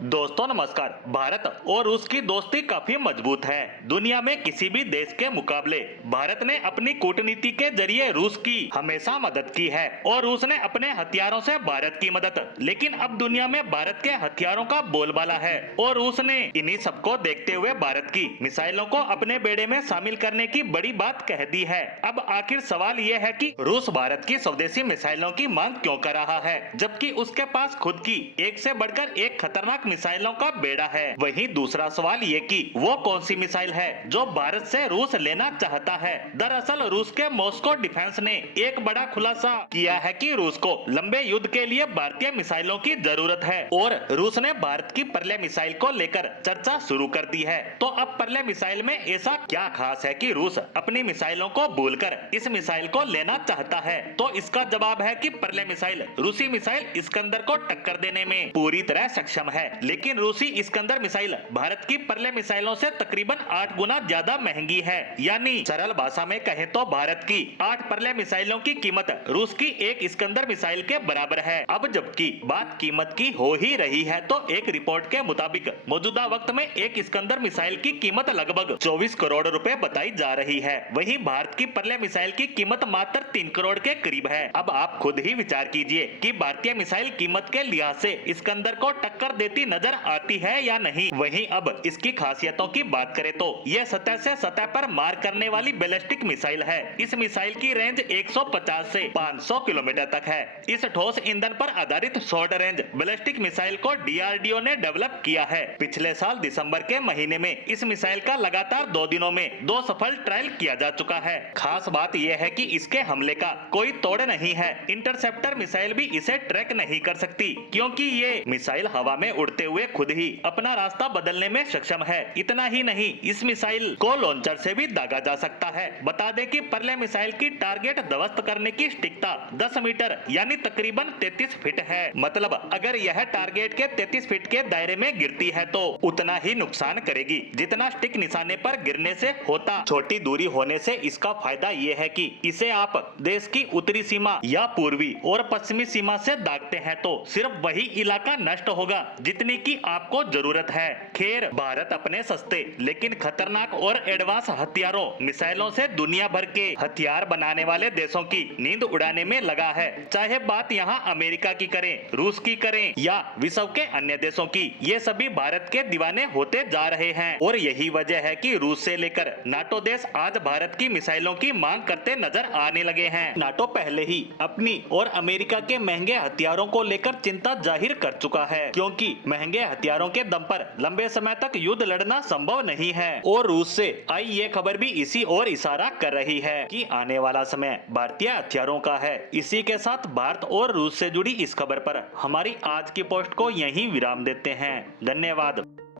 दोस्तों नमस्कार। भारत और रूस की दोस्ती काफी मजबूत है। दुनिया में किसी भी देश के मुकाबले भारत ने अपनी कूटनीति के जरिए रूस की हमेशा मदद की है और रूस ने अपने हथियारों से भारत की मदद। लेकिन अब दुनिया में भारत के हथियारों का बोलबाला है और रूस ने इन्हीं सबको देखते हुए भारत की मिसाइलों को अपने बेड़े में शामिल करने की बड़ी बात कह दी है। अब आखिर सवाल ये है कि रूस भारत की स्वदेशी मिसाइलों की मांग क्यों कर रहा है, जबकि उसके पास खुद की एक से बढ़कर एक खतरनाक मिसाइलों का बेड़ा है। वहीं दूसरा सवाल ये कि वो कौन सी मिसाइल है जो भारत से रूस लेना चाहता है। दरअसल रूस के मॉस्को डिफेंस ने एक बड़ा खुलासा किया है कि रूस को लंबे युद्ध के लिए भारतीय मिसाइलों की जरूरत है और रूस ने भारत की परले मिसाइल को लेकर चर्चा शुरू कर दी है। तो अब परले मिसाइल में ऐसा क्या खास है कि रूस अपनी मिसाइलों को भूलकर इस मिसाइल को लेना चाहता है? तो इसका जवाब है कि परले मिसाइल रूसी मिसाइल इस्कंदर को टक्कर देने में पूरी तरह सक्षम है, लेकिन रूसी इस्कंदर मिसाइल भारत की परले मिसाइलों से तकरीबन 8 गुना ज्यादा महंगी है। यानी सरल भाषा में कहें तो भारत की 8 परले मिसाइलों की कीमत रूस की एक इस्कंदर मिसाइल के बराबर है। अब जबकि बात कीमत की हो ही रही है तो एक रिपोर्ट के मुताबिक मौजूदा वक्त में एक इस्कंदर मिसाइल की कीमत लगभग 24 करोड़ रुपए बताई जा रही है। वहीं भारत की परले मिसाइल की कीमत मात्र 3 करोड़ के करीब है। अब आप खुद ही विचार कीजिए कि भारतीय मिसाइल कीमत के लिहाज से इस्कंदर को टक्कर देती नजर आती है या नहीं। वहीं अब इसकी खासियतों की बात करें तो यह सतह से सतह पर मार करने वाली बैलिस्टिक मिसाइल है। इस मिसाइल की रेंज 150 से 500 किलोमीटर तक है। इस ठोस ईंधन पर आधारित शॉर्ट रेंज बैलिस्टिक मिसाइल को डीआरडीओ ने डेवलप किया है। पिछले साल दिसंबर के महीने में इस मिसाइल का लगातार 2 दिनों में 2 सफल ट्रायल किया जा चुका है। खास बात यह है कि इसके हमले का कोई तोड़ नहीं है। इंटरसेप्टर मिसाइल भी इसे ट्रैक नहीं कर सकती, क्योंकि ये मिसाइल हवा में उड़ते हुए खुद ही अपना रास्ता बदलने में सक्षम है। इतना ही नहीं, इस मिसाइल को लॉन्चर से भी दागा जा सकता है। बता दें कि परले मिसाइल की टारगेट ध्वस्त करने की सटीकता 10 मीटर यानी तकरीबन 33 फीट है। मतलब अगर यह टारगेट के 33 फीट के दायरे में गिरती है तो उतना ही नुकसान करेगी जितना स्टिक निशाने पर गिरने से होता। छोटी दूरी होने से इसका फायदा ये है कि इसे आप देश की उत्तरी सीमा या पूर्वी और पश्चिमी सीमा से दागते हैं तो सिर्फ वही इलाका नष्ट होगा जितनी की आपको जरूरत है। खैर, भारत अपने सस्ते लेकिन खतरनाक और एडवांस हथियारों मिसाइलों से दुनिया भर के हथियार बनाने वाले देशों की नींद उड़ाने में लगा है। चाहे बात यहाँ अमेरिका की करें, रूस की करें या विश्व के अन्य देशों की, ये सभी भारत के दीवाने होते जा रहे हैं। और यही वजह है कि रूस से लेकर नाटो देश आज भारत की मिसाइलों की मांग करते नजर आने लगे हैं। नाटो पहले ही अपनी और अमेरिका के महंगे हथियारों को लेकर चिंता जाहिर कर चुका है, क्योंकि महंगे हथियारों के दम पर लंबे समय तक युद्ध लड़ना संभव नहीं है। और रूस से आई ये खबर भी इसी ओर इशारा कर रही है कि आने वाला समय भारतीय हथियारों का है। इसी के साथ भारत और रूस से जुड़ी इस खबर पर हमारी आज की पोस्ट को यहीं विराम देते हैं। धन्यवाद।